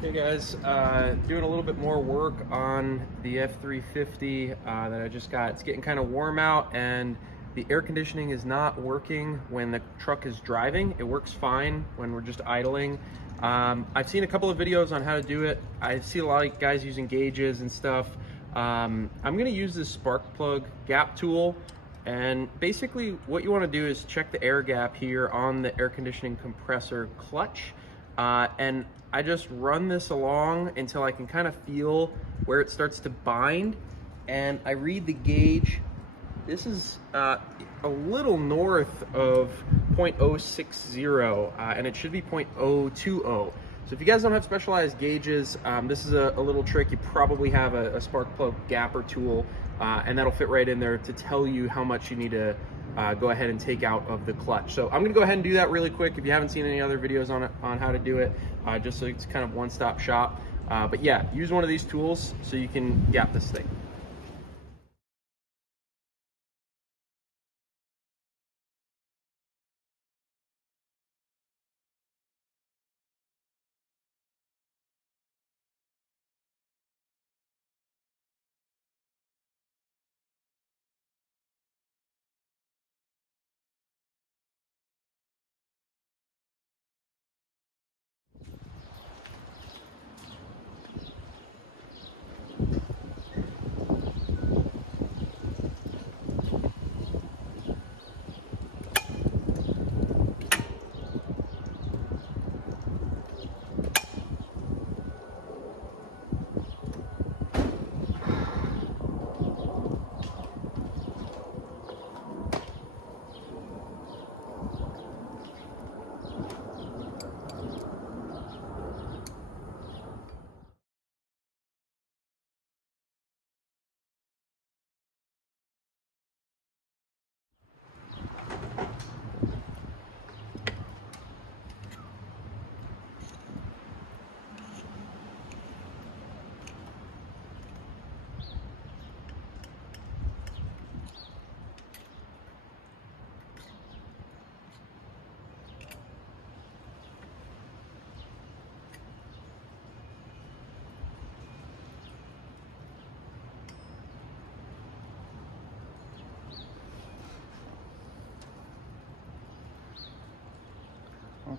Hey guys, doing a little bit more work on the F-350 that I just got. It's getting kind of warm out and the air conditioning is not working when the truck is driving. It works fine when we're just idling. I've seen a couple of videos on how to do it. I see a lot of guys using gauges and stuff. I'm gonna use this spark plug gap tool, and basically what you want to do is check the air gap here on the air conditioning compressor clutch. And I just run this along until I can kind of feel where it starts to bind, and I read the gauge. This is a little north of 0.060, and it should be 0.020. So if you guys don't have specialized gauges, this is a little trick. You probably have a spark plug gapper tool, and that'll fit right in there to tell you how much you need to go ahead and take out of the clutch. So I'm gonna go ahead and do that really quick. If you haven't seen any other videos on how to do it, just so it's kind of one-stop shop. But yeah, use one of these tools so you can gap this thing.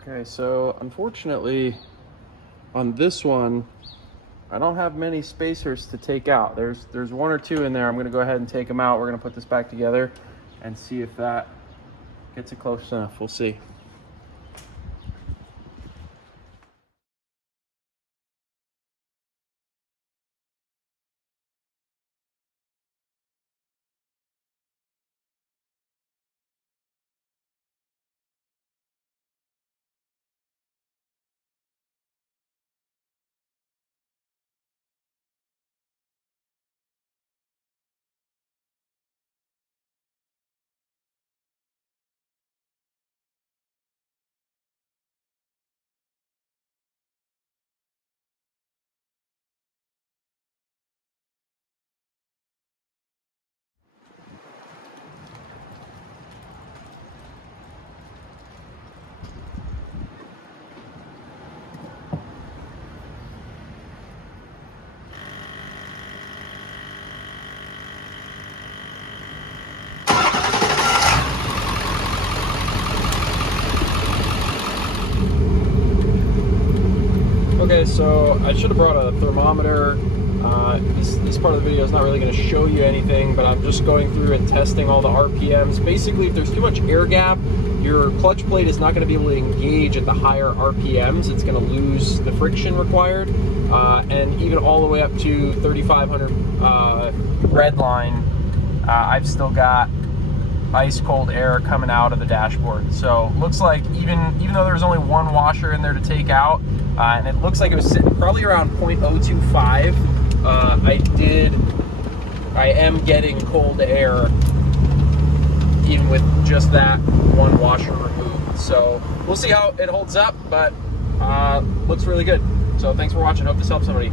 Okay, so unfortunately on this one, I don't have many spacers to take out. There's one or two in there. I'm gonna go ahead and take them out. We're gonna put this back together and see if that gets it close enough. We'll see. Okay, so I should have brought a thermometer. This part of the video is not really going to show you anything, but I'm just going through and testing all the RPMs. Basically, if there's too much air gap, your clutch plate is not going to be able to engage at the higher RPMs. It's going to lose the friction required, and even all the way up to 3,500 red line, I've still got ice cold air coming out of the dashboard. So looks like even though there's only one washer in there to take out, and it looks like it was sitting probably around 0.025, I am getting cold air even with just that one washer removed. So we'll see how it holds up, but looks really good. So thanks for watching. Hope this helps somebody.